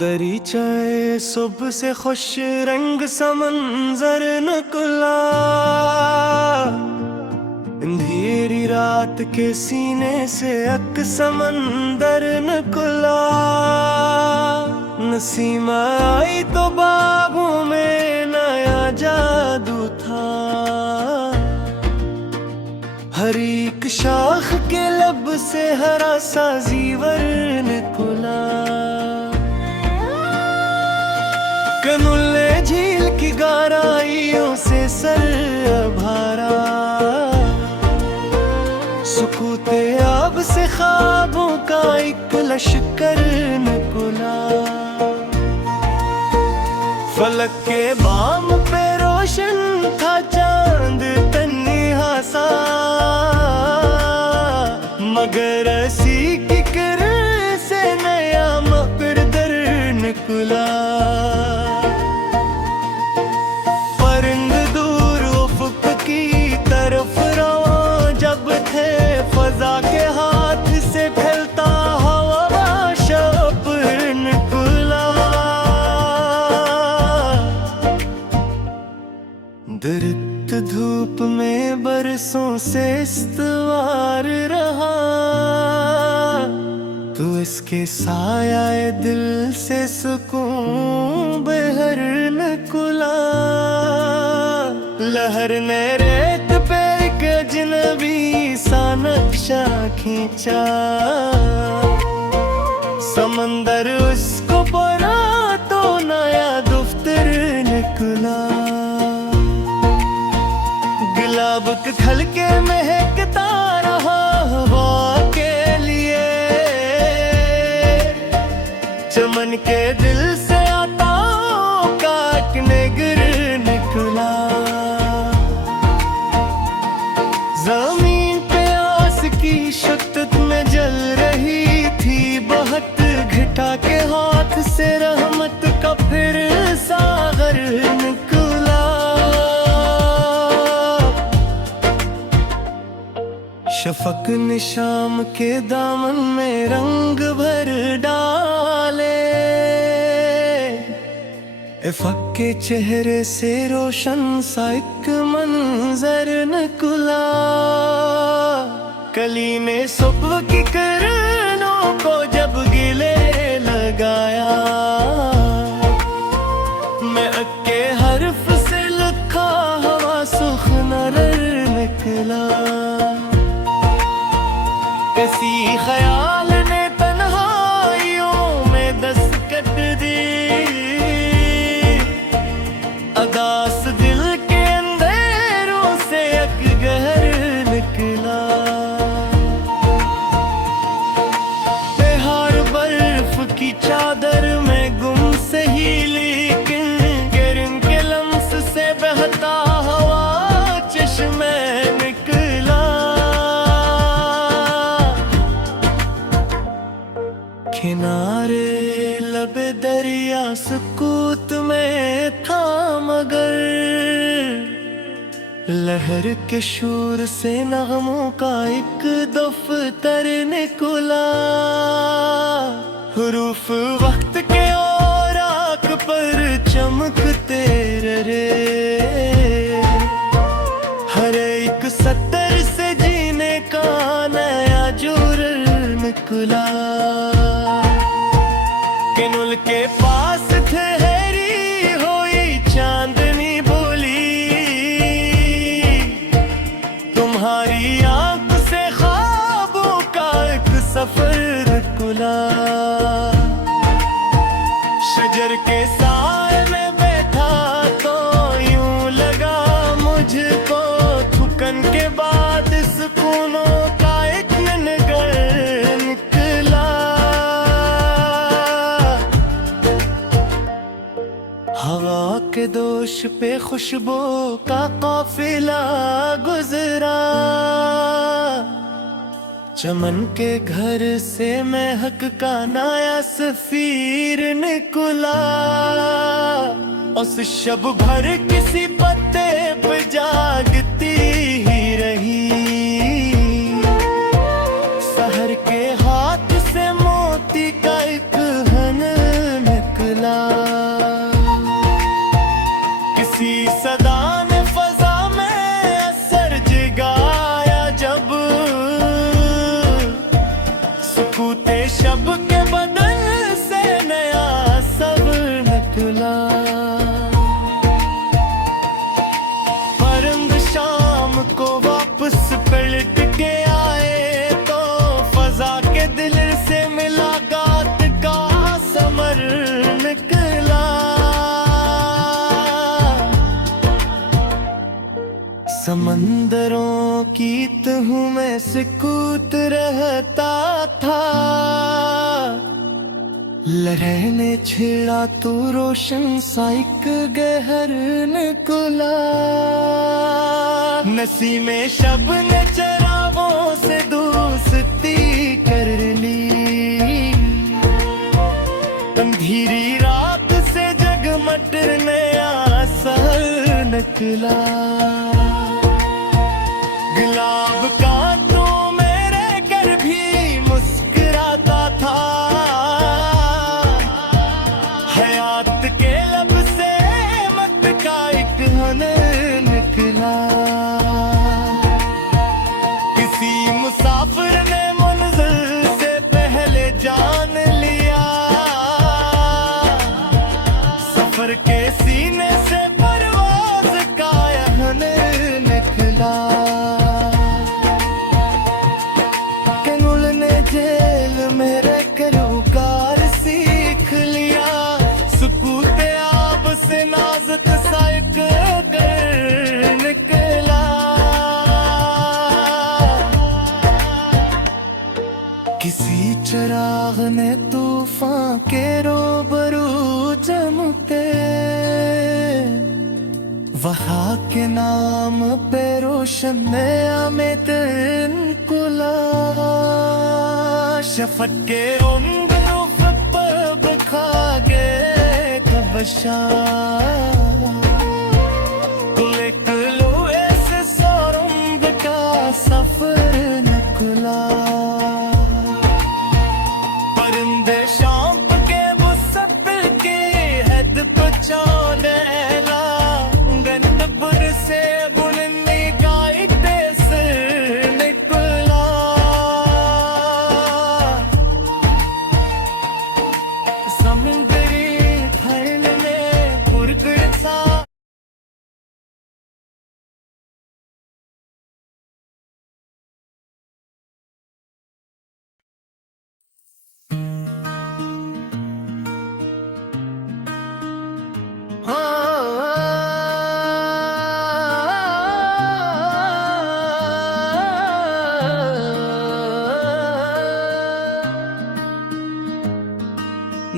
दरीचाए सुबह से खुश रंग समंजर निकला, अंधेरी रात के सीने से एक समंदर निकला। नसीम आई तो बागों में नया जादू था, हर एक शाख के लब से हरा सा जीवर निकला। कनुल्ले झील की गहराइयों से सर भरा, सुकूते आब से ख्वाबों का एक लश्कर निकला। फलक के बाम पे रोशन था चांद तन्हा सा, मगर ऐसी की किरण से नया मकदर निकला। परिंद दूर उफ़क़ की तरफ रवां जब थे, फजा के हाथ से फैलता हवा शब्द निकला। दरख्त धूप में बरसों से इस्तवार रहा, तो इसके साया दिल से सुकून बहर निकला। लहर ने रेत पे एक अजनबी सा नक्शा खींचा, समंदर उसको पड़ा तो नया दफ्तर निकला। गुलाब के खलके महकता रहा हवा के लिए, चमन के दिल से आता काटने गिर निकला। जमीन पे आस की शक्कत में जल रही थी बहुत, घटा के हाथ से रहमत का फिर सागर निकला। शफक ने शाम के दामन में रंग भर डाले, इफ़क़ के चेहरे से रोशन सा एक मंजर निकला। कली ने सुबह की किरणों को जब गिले लगाया, मैं अक्के हर्फ से लिखा हवा सुखनर निकला। किसी ख्याल ने तन्हाइयों में दस्तक दी, अदास दिल के अंधेरों से एक गहर निकला। बिहार बर्फ की चादर में गुम सही, लेकिन गिरन के लम्स से बहता हवा चश्मे निकला। किनारे लबे दरिया सुकूत में था, मगर लहर के शोर से नगमों का एक दफ्तर निकला। हुरूफ वक्त के औराक पर चमकते रहे, हर एक सत्तर से जीने का नया जुर्र निकला। किनुल के पास ठहरी हुई चांदनी बोली, तुम्हारी आंख से ख्वाबों का एक सफर निकला। शजर के साए में बैठा तो यूं लगा मुझको, थकन के बाद सुकूनों का एक नगर निकला। हवा के दोष पे खुशबू का काफिला गुजरा, चमन के घर से महक का नया सफीर निकला। उस शब भर किसी पत्ते पे जागती ही रही, सहर के हाथ से मोती का एक हन निकला। समंदरों की तहु में सिकूत रहता था। लहर ने छेड़ा तो रोशन सा एक गहर निकला। नसीमे शब ने चरागों से दोस्ती कर ली। अंधेरी रात से जगमट नया सहर निकला। गुलाब का तो मेरे कर भी मुस्कुराता था। हयात के लब से मत का एक हुनर निकला। किसी मुसाफिर ने मंजिल से पहले जान लिया। सफर के सीने से परवाज़ का यह हुनर निकला। कनुल ने जेल में रहकर उकार सीख लिया। सुकूत आब से नाजुक सा एक कर निकला। किसी चिराग ने तूफान के रूबरू चमके। वहा के नाम पे रोशन नया में दिन कुला। शफक के रंग पर बखा गए तबशा। एक लोहे से सौरंग का सफर निकला। परिंदे शाम के मुसफिर के हद पहुंचाने ला। गंदपुर से बुनने का एक देश निकला। समुद्री खैल में गुरगुर सा।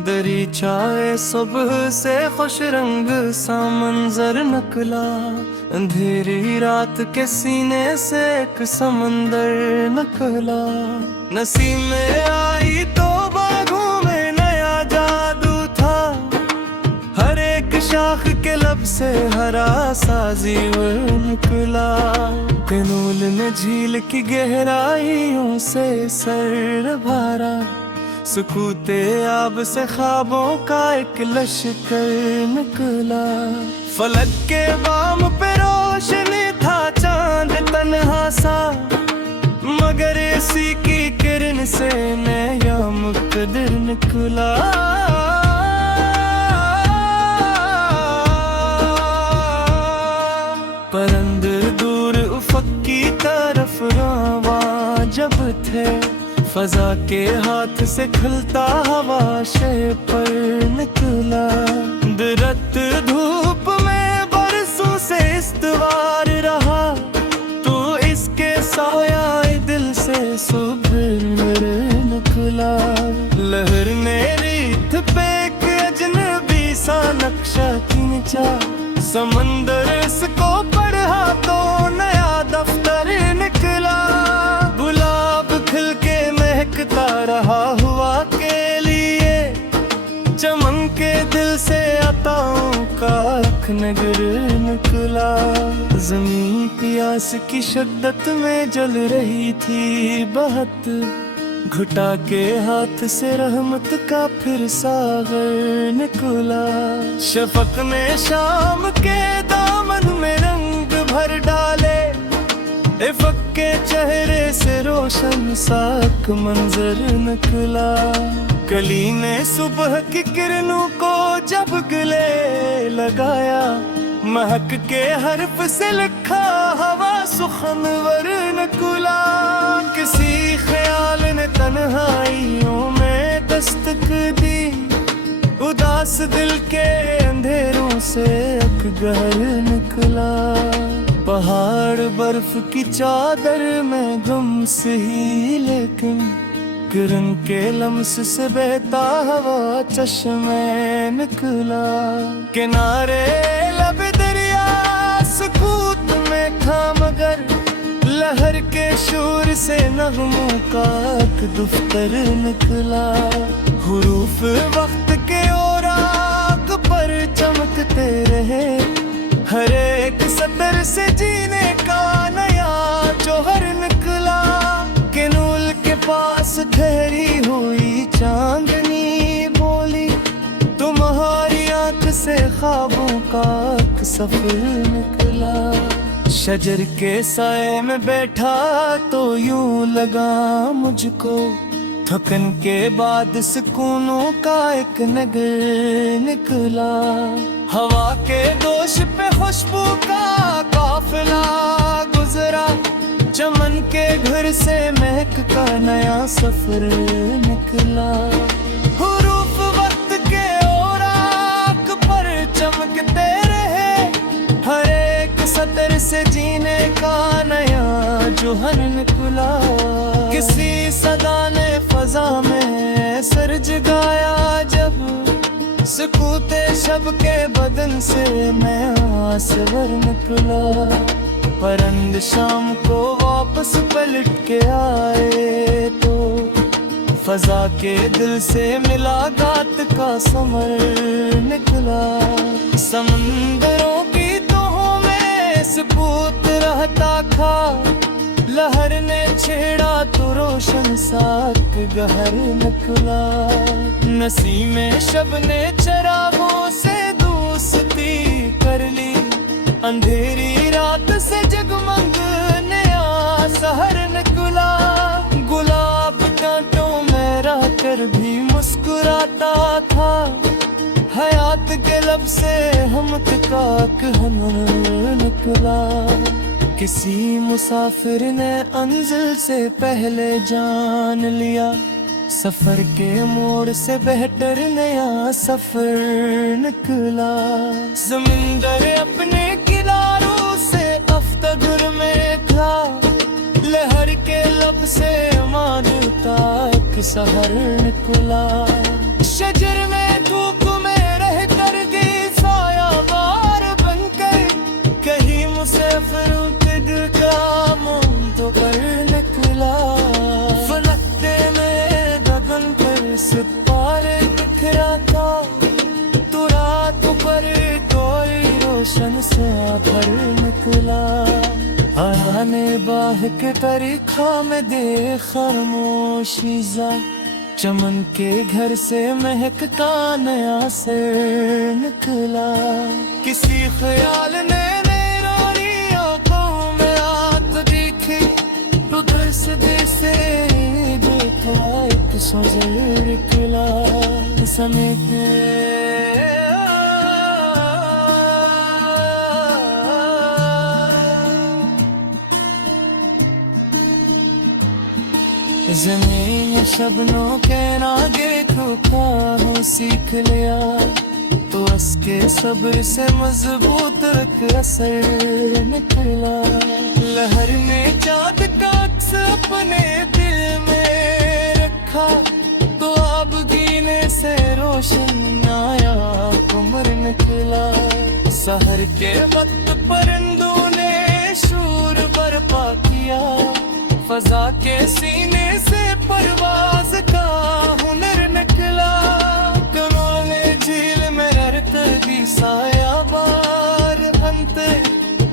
दरीचाए सुबह से खुश रंग सा मंजर निकला। अंधेरी रात के सीने से एक समंदर निकला। नसीब में आई तो बागों में नया जादू था। हर एक शाख के लब से हरा सा जीवन निकला। कनूल ने झील की गहराइयों से सर भरा। सुकूते आब से ख्वाबों का एक लश्कर निकला। फलक के बाम पे रोशनी था चांद तन्हा सा। मगर इसी की किरण से नया मुकद्दर निकला। परंद दूर उफक की तरफ रवा जब थे। फजा के हाथ से खिलता हवा शे पर निकला। दरत धूप में बरसों से इस्तवार रहा। तो इसके साया दिल से सुबह निकला। लहर ने रीत पे एक अजनबी सा नक्शा खींचा। समंदर इसको पढ़ा तो नया दफ्तर निकला। गुलाब खिल के महकता रहा हुआ के लिए। चमन के दिल से अताओं का एक नगर निकला। जमीन प्यास की शिद्दत में जल रही थी बहुत। घुटा के हाथ से रहमत का फिर सागर निकला। शफक ने शाम के दामन में रंग भर डाले। इफ़क़ के चेहरे से रोशन साक मंजर निकला। कली ने सुबह की किरणों को जब गले लगाया। महक के हर्फ से लिखा हवा सुखनवर निकला। किसी ख्याल ने तन्हाइयों में दस्तक दी। उदास दिल के अंधेरों से एक गहर निकला। पहाड़ बर्फ की चादर में गुम से ही, लेकिन किरण के लम्स से बहता हवा चश्मे निकला। किनारे लब दरिया सुकूत में था, मगर लहर के शोर से नगमों का एक दफ्तर निकला। हुरूफ वक्त के औराक पर चमकते रहे, हर एक सतर से जीने का नया जौहर निकला। किनूल के पास ठहरी हुई चांदनी बोली, तुम्हारी आंख से ख्वाबों का एक सफर निकला। शजर के साए में बैठा तो यूं लगा मुझको, थकन के बाद सुकूनों का एक नगर निकला। हवा के दोष पे खुशबू का काफिला गुजरा, चमन के घर से महक का नया सफर निकला। हुरूफ वक्त के औराक पर चमकते रहे, हर एक सतर से जीने का नया जौहर निकला। किसी सदा ने फजा में सर जगाया जब, सुकूते शब के बदन से नया सवर निकला। परंद शाम को वापस पलट के आए तो, फजा के दिल से मिला गात का समर निकला। समंदरों की तहों में सबूत रहता था, लहर ने छेड़ा तो रोशन साक गहर निकला। नसीमे शब ने चरागों से दोस्ती कर ली, अंधेरी रात से जगमग नया सहर निकला। गुलाब कांटों में रहकर भी मुस्कुराता था, हयात के लब से हमत का कहना निकला। किसी मुसाफिर ने अंजिल से पहले जान लिया, सफर के मोड़ से बेहतर नया सफर निकला। समंदर अपने किनारों से अफ्तगर में था, लहर के लब से मानता एक सहर निकला। शजर में धूप में रह कर दी साया बार बनकर, कहीं मुसाफिर दिल का मुंह पर निकला। फलकते में गगन पर सितारे बिखरा था, तो रात पर कोई रोशन से भर निकला। आने बाह के तरीखा में दे खामोशी जा, चमन के घर से महक का नया सिर निकला। किसी ख्याल ने से देखा एक सोजर निकला। समय पे ज़मीन शबनों के नागे खोखा हो सीख लिया, तो उसके सब्र से मजबूत एक असर निकला। लहर ने चाँद का अक्स अपने दिल में रखा, तो अब गीने से रोशन आया उम्र निकला। सहर के वक्त परिंदों ने शूर बर्पा किया, फजा के सीने से परवाज का हुनर निकला। कमाने झील में ररतगी साया बार बनते,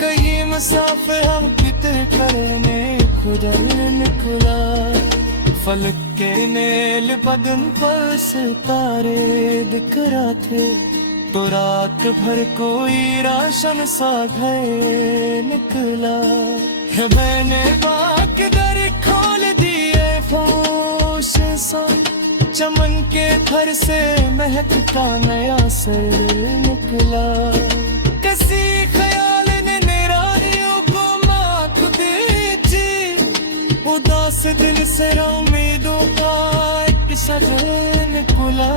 कहीं मुसाफिर हम कितर करने खुदा निकला। फलक के नेल बदन पर सितारे बिखरा थे, तो रात भर कोई राशन सा घर निकला। है मैंने बाग दर खोल दिए फूश सा, चमन के घर से महकता नया सर निकला। किसी ख्याल ने निरारियों को मात दी थी, उदास दिल से उम्मीदों का एक सजन निकला।